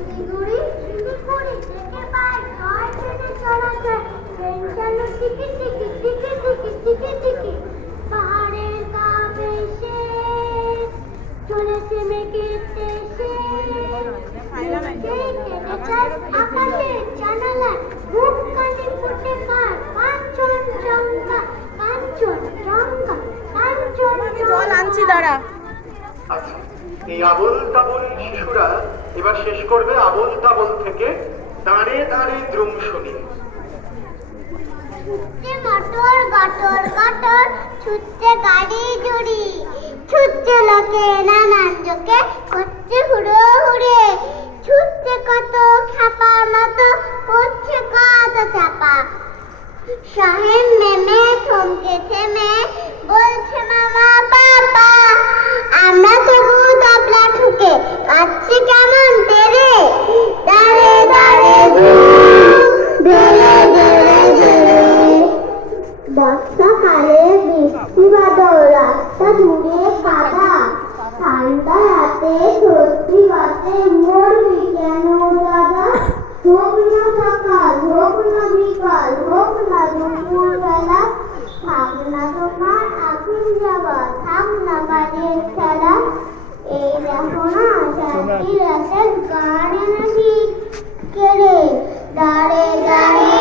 শিলিগুড়ি শিলিগুড়ি থেকে পাই টয় ট্রেনে চলাচল ট্রেন চালু টিকি টিকি টিকি টিকি টিকি টিকি পাহাড়ের গা ভেসে চলেছে মেঘের দেশে আকাশের জানালায় মুখ কানে ফুটে কার কাঞ্চন জঙ্গা কাঞ্চন জঙ্গা কাঞ্চন জল আনছি দাঁড়া। আচ্ছা, এই আবোল তাবোল শিশুরা এবার শেষ করবে আবোল তাবোল থেকে দাঁড়ে দাঁড়ে দ্রুম শুনি। ছুটছে মটর গটর গটর ছুটছে গাড়ি জুড়ি ছুটছে লোকে নানান চোখে করছে হুড়ো হুড়ে ছুটছে কত খাপার মতো করছে কত চাপা সাহেব নেমে থমকে থেমে বলছে মামা বাবা আমরা তবু তবলা ঠুকে কাচ্ছি কেমন তেরে দাঁড়ে দাঁড়ে ধীরে ধীরে ধীরে বর্ষাকালে বৃষ্টি বাদল রাস্তা জুড়ে কাদা ঠান্ডা রাতে সত্যি গাছে মরবি কেন দাদা হোক না সকাল হোক না বিকাল হোক না দুপুর বেলা থাক না তোমার আগুন যাওয়া থাক না বাড়ির খেলা এই দেখো না শান্তি রাতের গানে নাকি কেড়ে দাঁড়ে দাঁড়ে